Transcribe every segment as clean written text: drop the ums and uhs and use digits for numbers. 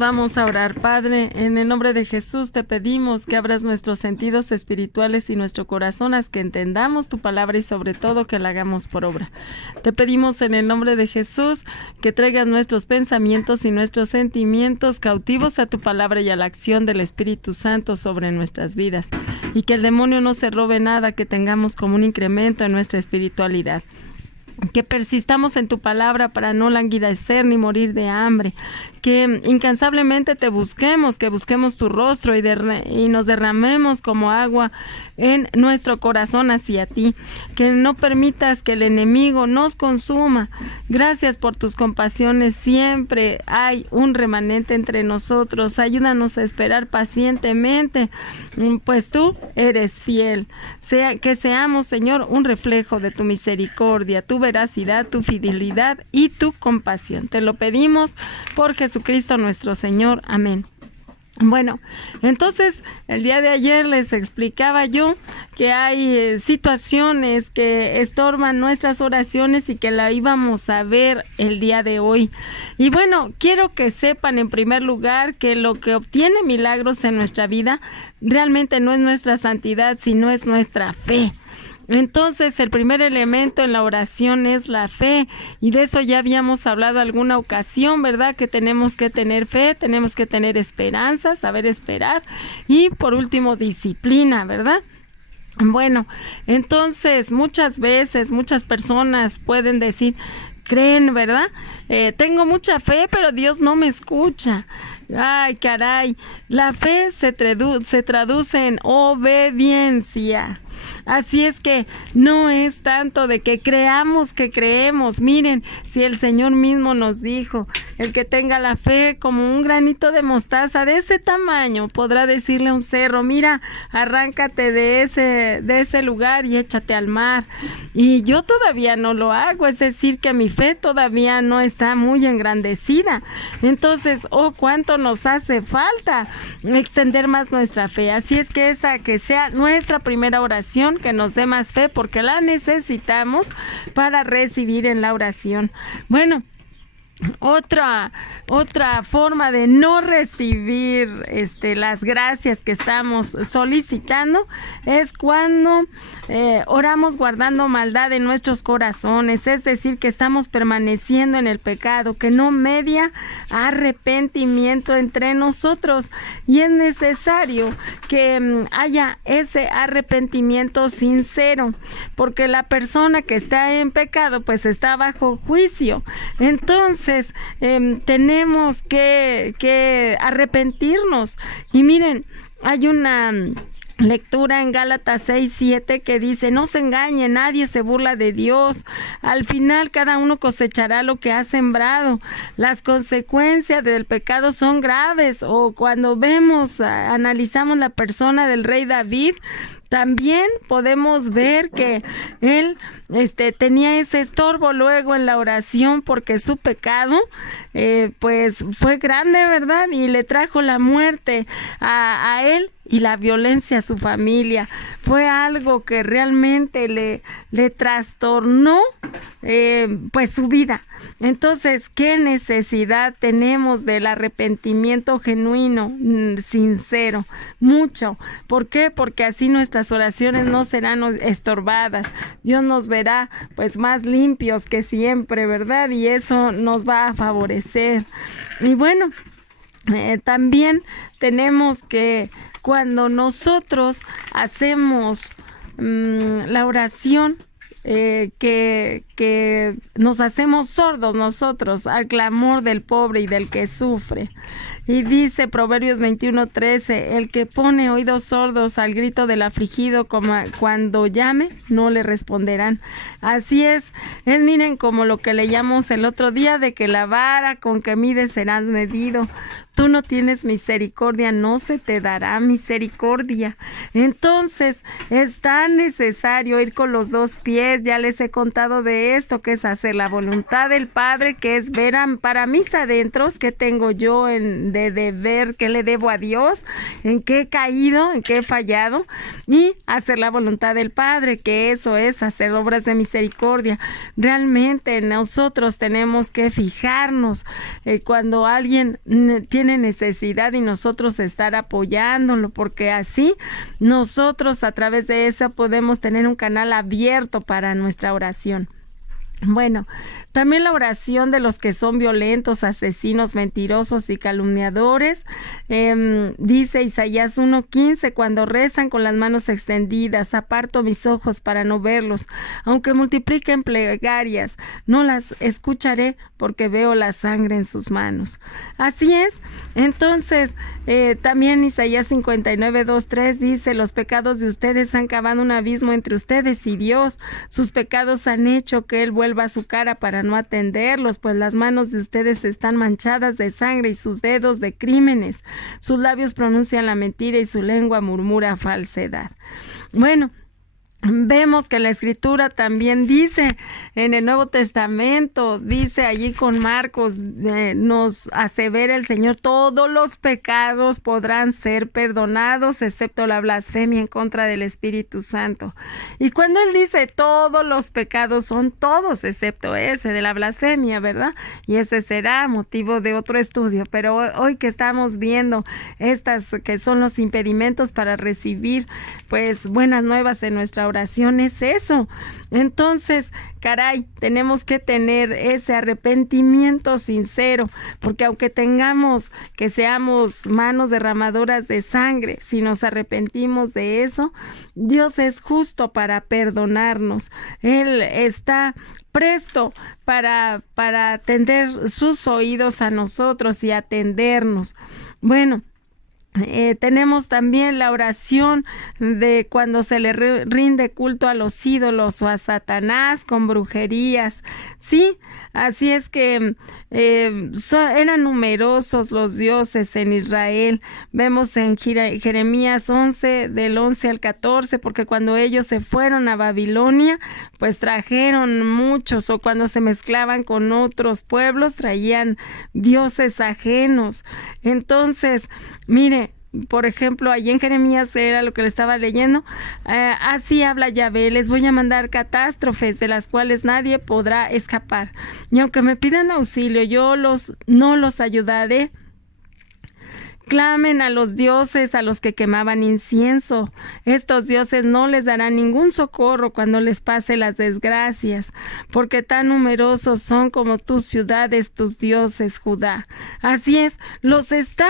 Vamos a orar. Padre, en el nombre de Jesús te pedimos que abras nuestros sentidos espirituales y nuestro corazón a que entendamos tu palabra y sobre todo que la hagamos por obra. Te pedimos en el nombre de Jesús que traigas nuestros pensamientos y nuestros sentimientos cautivos a tu palabra y a la acción del Espíritu Santo sobre nuestras vidas y que el demonio no se robe nada, que tengamos como un incremento en nuestra espiritualidad. Que persistamos en tu palabra para no languidecer ni morir de hambre, que incansablemente te busquemos, que busquemos tu rostro y nos derramemos como agua en nuestro corazón hacia ti, que no permitas que el enemigo nos consuma. Gracias por tus compasiones, siempre hay un remanente entre nosotros. Ayúdanos a esperar pacientemente, pues tú eres fiel. Que seamos, Señor, un reflejo de tu misericordia, tu veracidad, tu fidelidad y tu compasión. Te lo pedimos por Jesucristo nuestro Señor. Amén. Bueno, entonces el día de ayer les explicaba yo que hay situaciones que estorban nuestras oraciones y que la íbamos a ver el día de hoy. Y bueno, quiero que sepan en primer lugar que lo que obtiene milagros en nuestra vida realmente no es nuestra santidad, sino es nuestra fe. Entonces, el primer elemento en la oración es la fe, y de eso ya habíamos hablado alguna ocasión, ¿verdad? Que tenemos que tener fe, tenemos que tener esperanza, saber esperar, y por último, disciplina, ¿verdad? Bueno, entonces, muchas veces, muchas personas pueden decir, creen, ¿verdad? Tengo mucha fe, pero Dios no me escucha. Ay, caray, la fe se traduce en obediencia. Así es que no es tanto de que creamos que creemos. Miren, si el Señor mismo nos dijo, el que tenga la fe como un granito de mostaza de ese tamaño, podrá decirle a un cerro, mira, arráncate de ese lugar y échate al mar. Y yo todavía no lo hago, es decir, que mi fe todavía no está muy engrandecida. Entonces, cuánto nos hace falta extender más nuestra fe. Así es que que sea nuestra primera oración, que nos dé más fe, porque la necesitamos para recibir en la oración. Bueno, otra forma de no recibir las gracias que estamos solicitando es cuando oramos guardando maldad en nuestros corazones, es decir, que estamos permaneciendo en el pecado, que no media arrepentimiento entre nosotros, y es necesario que haya ese arrepentimiento sincero, porque la persona que está en pecado pues está bajo juicio. Entonces tenemos que arrepentirnos. Y miren, hay una lectura en Gálatas 6:7 que dice, no se engañe, nadie se burla de Dios. Al final cada uno cosechará lo que ha sembrado. Las consecuencias del pecado son graves. O cuando analizamos la persona del rey David, también podemos ver que él tenía ese estorbo luego en la oración, porque su pecado pues fue grande, ¿verdad? Y le trajo la muerte a él y la violencia a su familia. Fue algo que realmente le trastornó pues su vida. Entonces, ¿qué necesidad tenemos del arrepentimiento genuino, sincero? Mucho. ¿Por qué? Porque así nuestras oraciones no serán estorbadas. Dios nos verá pues más limpios que siempre, ¿verdad? Y eso nos va a favorecer. Y bueno, también tenemos que, cuando nosotros hacemos la oración, que nos hacemos sordos nosotros al clamor del pobre y del que sufre. Y dice Proverbios 21:13, el que pone oídos sordos al grito del afligido, como cuando llame, no le responderán. Así es, miren, como lo que leíamos el otro día, de que la vara con que mides serás medido. Tú no tienes misericordia, no se te dará misericordia. Entonces, es tan necesario ir con los dos pies. Ya les he contado de de esto, que es hacer la voluntad del Padre, que es ver para mis adentros qué tengo yo de deber, qué le debo a Dios, en qué he caído, en qué he fallado, y hacer la voluntad del Padre, que eso es hacer obras de misericordia. Realmente nosotros tenemos que fijarnos cuando alguien tiene necesidad y nosotros estar apoyándolo, porque así nosotros a través de eso podemos tener un canal abierto para nuestra oración. Bueno, también la oración de los que son violentos, asesinos, mentirosos y calumniadores. Dice Isaías 1:15, cuando rezan con las manos extendidas, aparto mis ojos para no verlos. Aunque multipliquen plegarias, no las escucharé porque veo la sangre en sus manos. Así es. Entonces, también Isaías 59:2-3 dice, los pecados de ustedes han cavado un abismo entre ustedes y Dios. Sus pecados han hecho que Él vuelva su cara para no atenderlos, pues las manos de ustedes están manchadas de sangre y sus dedos de crímenes. Sus labios pronuncian la mentira y su lengua murmura falsedad. Bueno, vemos que la Escritura también dice en el Nuevo Testamento, dice allí con Marcos, nos asevera el Señor, todos los pecados podrán ser perdonados excepto la blasfemia en contra del Espíritu Santo. Y cuando Él dice todos los pecados, son todos excepto ese de la blasfemia, ¿verdad? Y ese será motivo de otro estudio, pero hoy que estamos viendo estas que son los impedimentos para recibir pues buenas nuevas en nuestra oración, es eso. Entonces, caray, tenemos que tener ese arrepentimiento sincero, porque aunque tengamos que seamos manos derramadoras de sangre, si nos arrepentimos de eso, Dios es justo para perdonarnos. Él está presto para atender sus oídos a nosotros y atendernos. Bueno, tenemos también la oración de cuando se le rinde culto a los ídolos o a Satanás con brujerías. Sí, así es que eran numerosos los dioses en Israel. Vemos en Jeremías 11, del 11 al 14, porque cuando ellos se fueron a Babilonia, pues trajeron muchos, o cuando se mezclaban con otros pueblos, traían dioses ajenos. Entonces, mire, por ejemplo, allí en Jeremías era lo que le estaba leyendo, así habla Yahvé, les voy a mandar catástrofes de las cuales nadie podrá escapar, y aunque me pidan auxilio, yo no los ayudaré. Clamen a los dioses a los que quemaban incienso. Estos dioses no les darán ningún socorro cuando les pase las desgracias, porque tan numerosos son como tus ciudades, tus dioses, Judá. Así es, los está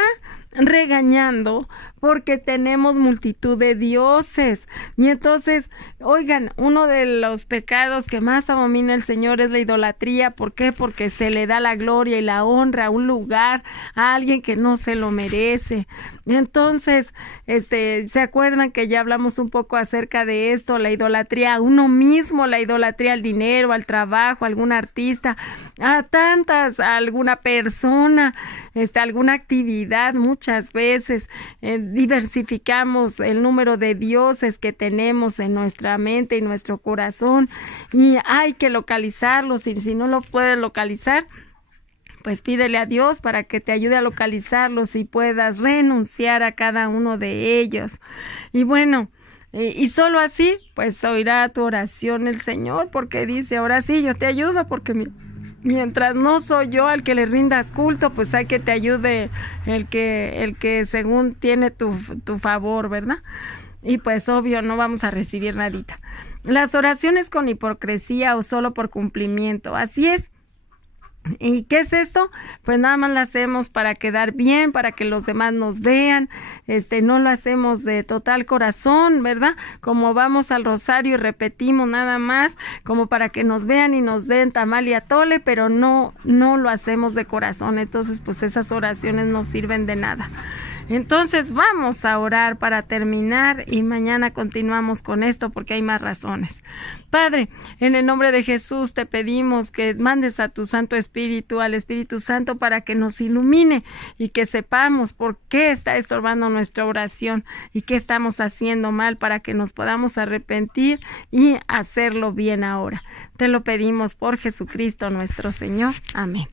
regañando porque tenemos multitud de dioses. Y entonces, oigan, uno de los pecados que más abomina el Señor es la idolatría. ¿Por qué? Porque se le da la gloria y la honra a un lugar, a alguien que no se lo merece. Y entonces, ¿se acuerdan que ya hablamos un poco acerca de esto? La idolatría a uno mismo, la idolatría al dinero, al trabajo, a algún artista, a alguna persona, alguna actividad. Muchas veces diversificamos el número de dioses que tenemos en nuestra mente y nuestro corazón, y hay que localizarlos, y si no lo puedes localizar, pues pídele a Dios para que te ayude a localizarlos y puedas renunciar a cada uno de ellos. Y bueno, y solo así, pues oirá tu oración el Señor, porque dice, ahora sí, yo te ayudo, porque mientras no soy yo al que le rindas culto, pues hay que te ayude el que según tiene tu favor, ¿verdad? Y pues obvio no vamos a recibir nadita. Las oraciones con hipocresía o solo por cumplimiento, así es. ¿Y qué es esto? Pues nada más lo hacemos para quedar bien, para que los demás nos vean, no lo hacemos de total corazón, ¿verdad? Como vamos al rosario y repetimos nada más, como para que nos vean y nos den tamal y atole, pero no lo hacemos de corazón. Entonces, pues esas oraciones no sirven de nada. Entonces vamos a orar para terminar y mañana continuamos con esto porque hay más razones. Padre, en el nombre de Jesús te pedimos que mandes a tu Santo Espíritu, al Espíritu Santo, para que nos ilumine y que sepamos por qué está estorbando nuestra oración y qué estamos haciendo mal, para que nos podamos arrepentir y hacerlo bien ahora. Te lo pedimos por Jesucristo nuestro Señor. Amén.